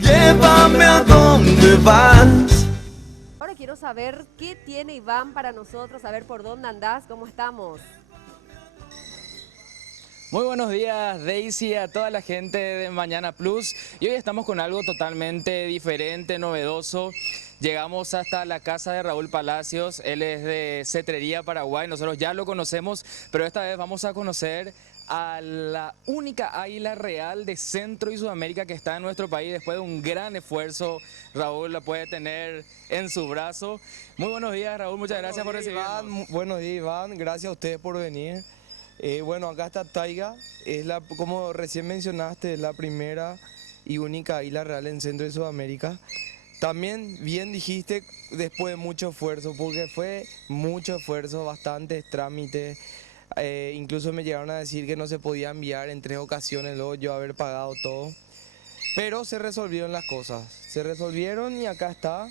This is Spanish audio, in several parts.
Llévame a donde vas. Ahora quiero saber qué tiene Iván para nosotros, saber por dónde andás, cómo estamos. Muy buenos días, Daisy, a toda la gente de Mañana Plus. Y hoy estamos con algo totalmente diferente, novedoso. Llegamos hasta la casa de Raúl Palacios, él es de Cetrería, Paraguay. Nosotros ya lo conocemos, pero esta vez vamos a conocer a la única águila real de Centro y Sudamérica que está en nuestro país. Después de un gran esfuerzo, Raúl la puede tener en su brazo. Muy buenos días, Raúl, muchas gracias por recibirnos. Buenos días, Iván. Gracias a ustedes por venir. Bueno, acá está Taiga. Como recién mencionaste, es la primera y única águila real en Centro y Sudamérica. También bien dijiste, después de mucho esfuerzo, porque fue mucho esfuerzo, bastantes trámites. Incluso me llegaron a decir que no se podía enviar en 3 ocasiones, luego yo haber pagado todo. Pero se resolvieron las cosas, se resolvieron y acá está.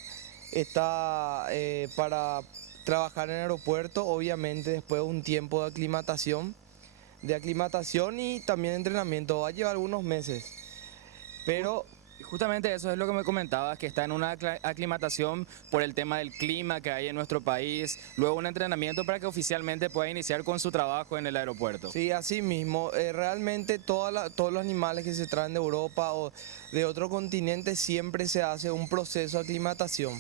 Está para trabajar en el aeropuerto, obviamente después de un tiempo de aclimatación y también entrenamiento. Va a llevar algunos meses, pero Y justamente eso es lo que me comentabas, que está en una aclimatación por el tema del clima que hay en nuestro país, luego un entrenamiento para que oficialmente pueda iniciar con su trabajo en el aeropuerto. sí, así mismo. Realmente todos los animales que se traen de Europa o de otro continente siempre se hace un proceso de aclimatación.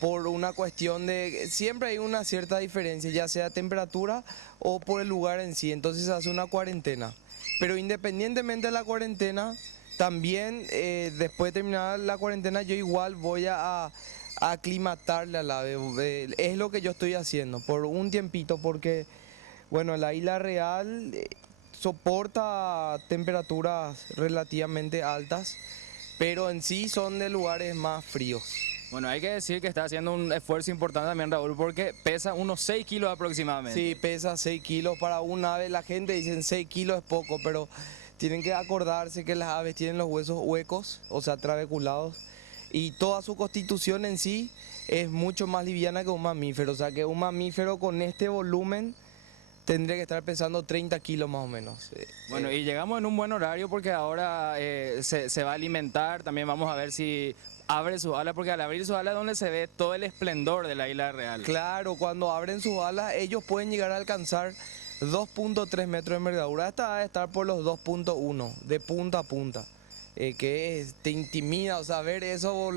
Por una cuestión de, siempre hay una cierta diferencia, ya sea temperatura o por el lugar en sí, entonces se hace una cuarentena. Pero independientemente de la cuarentena, también después de terminar la cuarentena yo igual voy a aclimatarle al ave. Es lo que yo estoy haciendo por un tiempito, porque bueno, la isla real soporta temperaturas relativamente altas, pero en sí son de lugares más fríos. Bueno, hay que decir que está haciendo un esfuerzo importante también Raúl porque pesa unos 6 kilos aproximadamente. Sí, pesa 6 kilos para un ave. La gente dice 6 kilos es poco, pero tienen que acordarse que las aves tienen los huesos huecos, o sea, trabeculados, y toda su constitución en sí es mucho más liviana que un mamífero. O sea, que un mamífero con este volumen tendría que estar pesando 30 kilos más o menos. Bueno, y llegamos en un buen horario porque ahora se va a alimentar. También vamos a ver si abre sus alas, porque al abrir sus alas es donde se ve todo el esplendor de la isla real. Claro, cuando abren sus alas, ellos pueden llegar a alcanzar 2.3 metros de envergadura. Esta va a estar por los 2.1, de punta a punta. Te intimida, o sea, ver eso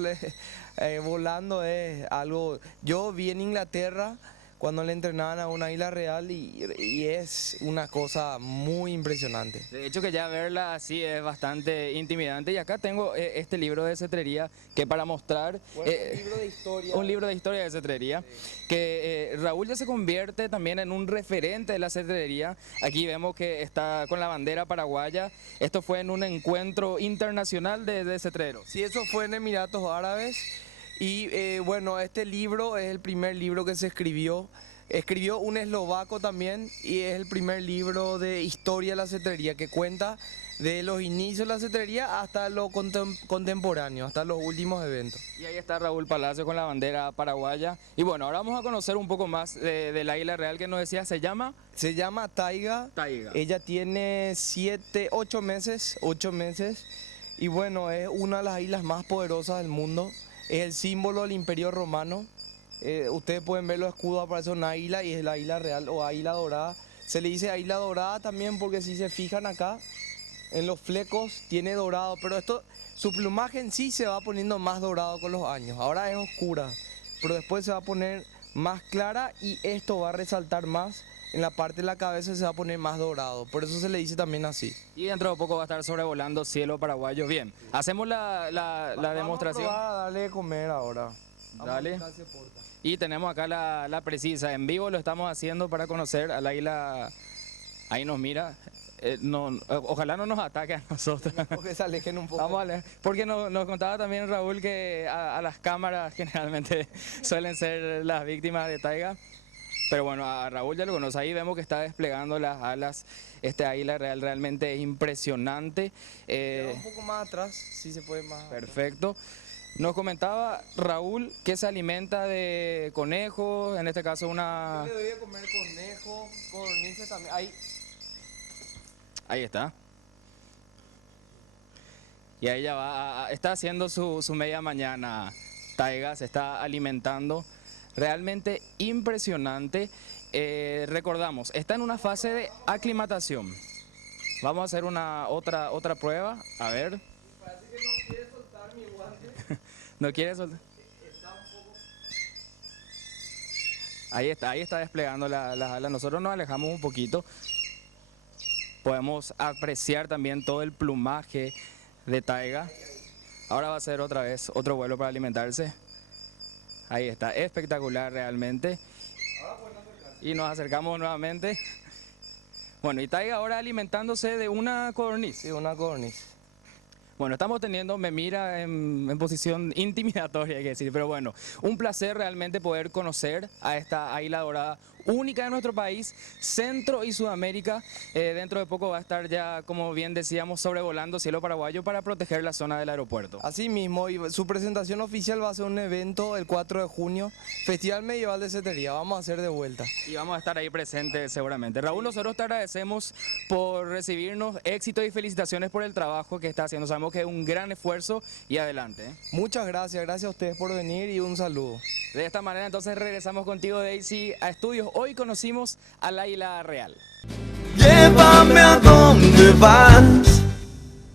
volando es algo. Yo vi en Inglaterra cuando le entrenaban a una isla real y es una cosa muy impresionante. De hecho que ya verla así es bastante intimidante. Y acá tengo este libro de cetrería que para mostrar... Bueno, un libro de historia. Un libro de historia de cetrería, que Raúl ya se convierte también en un referente de la cetrería. Aquí vemos que está con la bandera paraguaya. Esto fue en un encuentro internacional de cetreros. Sí, eso fue en Emiratos Árabes. Y bueno, este libro es el primer libro que se escribió. Escribió un eslovaco también y es el primer libro de historia de la cetrería que cuenta de los inicios de la cetrería hasta lo contemporáneo, hasta los últimos eventos. Y ahí está Raúl Palacio con la bandera paraguaya. Y bueno, ahora vamos a conocer un poco más del águila real que nos decía, ¿se llama? Se llama Taiga. Taiga. Ella tiene 8 meses, 8 meses. Y bueno, es una de las islas más poderosas del mundo. Es el símbolo del Imperio Romano. Ustedes pueden ver los escudos, aparece una águila y es la águila real o águila dorada. Se le dice águila dorada también porque si se fijan acá, en los flecos tiene dorado, pero su plumaje en sí se va poniendo más dorado con los años. Ahora es oscura, pero después se va a poner más clara y esto va a resaltar más. En la parte de la cabeza se va a poner más dorado, por eso se le dice también así. Y dentro de poco va a estar sobrevolando cielo paraguayo. Bien, hacemos la demostración. Vamos a darle de comer ahora. Dale. Y tenemos acá la precisa. En vivo lo estamos haciendo para conocer al águila. Ahí nos mira. Ojalá no nos ataque a nosotros. Porque se alejen un poco. Vamos a leer. Porque nos contaba también Raúl que a las cámaras generalmente suelen ser las víctimas de taiga. Pero bueno, a Raúl ya lo conoce. Ahí vemos que está desplegando las alas. Este águila real realmente es impresionante. Un poco más atrás, si se puede más. Perfecto. Nos comentaba Raúl que se alimenta de conejos, en este caso una... Yo le doy a comer conejo, codornices también. Ahí está. Y ahí ya está haciendo su media mañana. Taiga se está alimentando. Realmente impresionante. Recordamos, está en una fase de aclimatación. Vamos a hacer otra prueba. A ver. Parece que no quiere soltar mi guante. ¿No quiere soltar? Ahí está desplegando las alas. Nosotros nos alejamos un poquito. Podemos apreciar también todo el plumaje de Taiga. Ahora va a ser otra vez otro vuelo para alimentarse. Ahí está, espectacular realmente. Y nos acercamos nuevamente. Bueno, y Taiga ahora alimentándose de una codorniz. Sí, una codorniz. Bueno, estamos teniendo, me mira en posición intimidatoria, hay que decir, pero bueno, un placer realmente poder conocer a esta águila dorada única de nuestro país, Centro y Sudamérica. Dentro de poco va a estar ya, como bien decíamos, sobrevolando cielo paraguayo para proteger la zona del aeropuerto. Así mismo, y su presentación oficial va a ser un evento el 4 de junio, Festival Medieval de Cetería, vamos a hacer de vuelta. Y vamos a estar ahí presentes seguramente. Raúl, nosotros te agradecemos por recibirnos, éxito y felicitaciones por el trabajo que está haciendo. Sabemos que es un gran esfuerzo y adelante. Muchas gracias a ustedes por venir y un saludo. De esta manera entonces regresamos contigo, Daisy, a estudios. Hoy conocimos al águila real. Llévame a donde vas.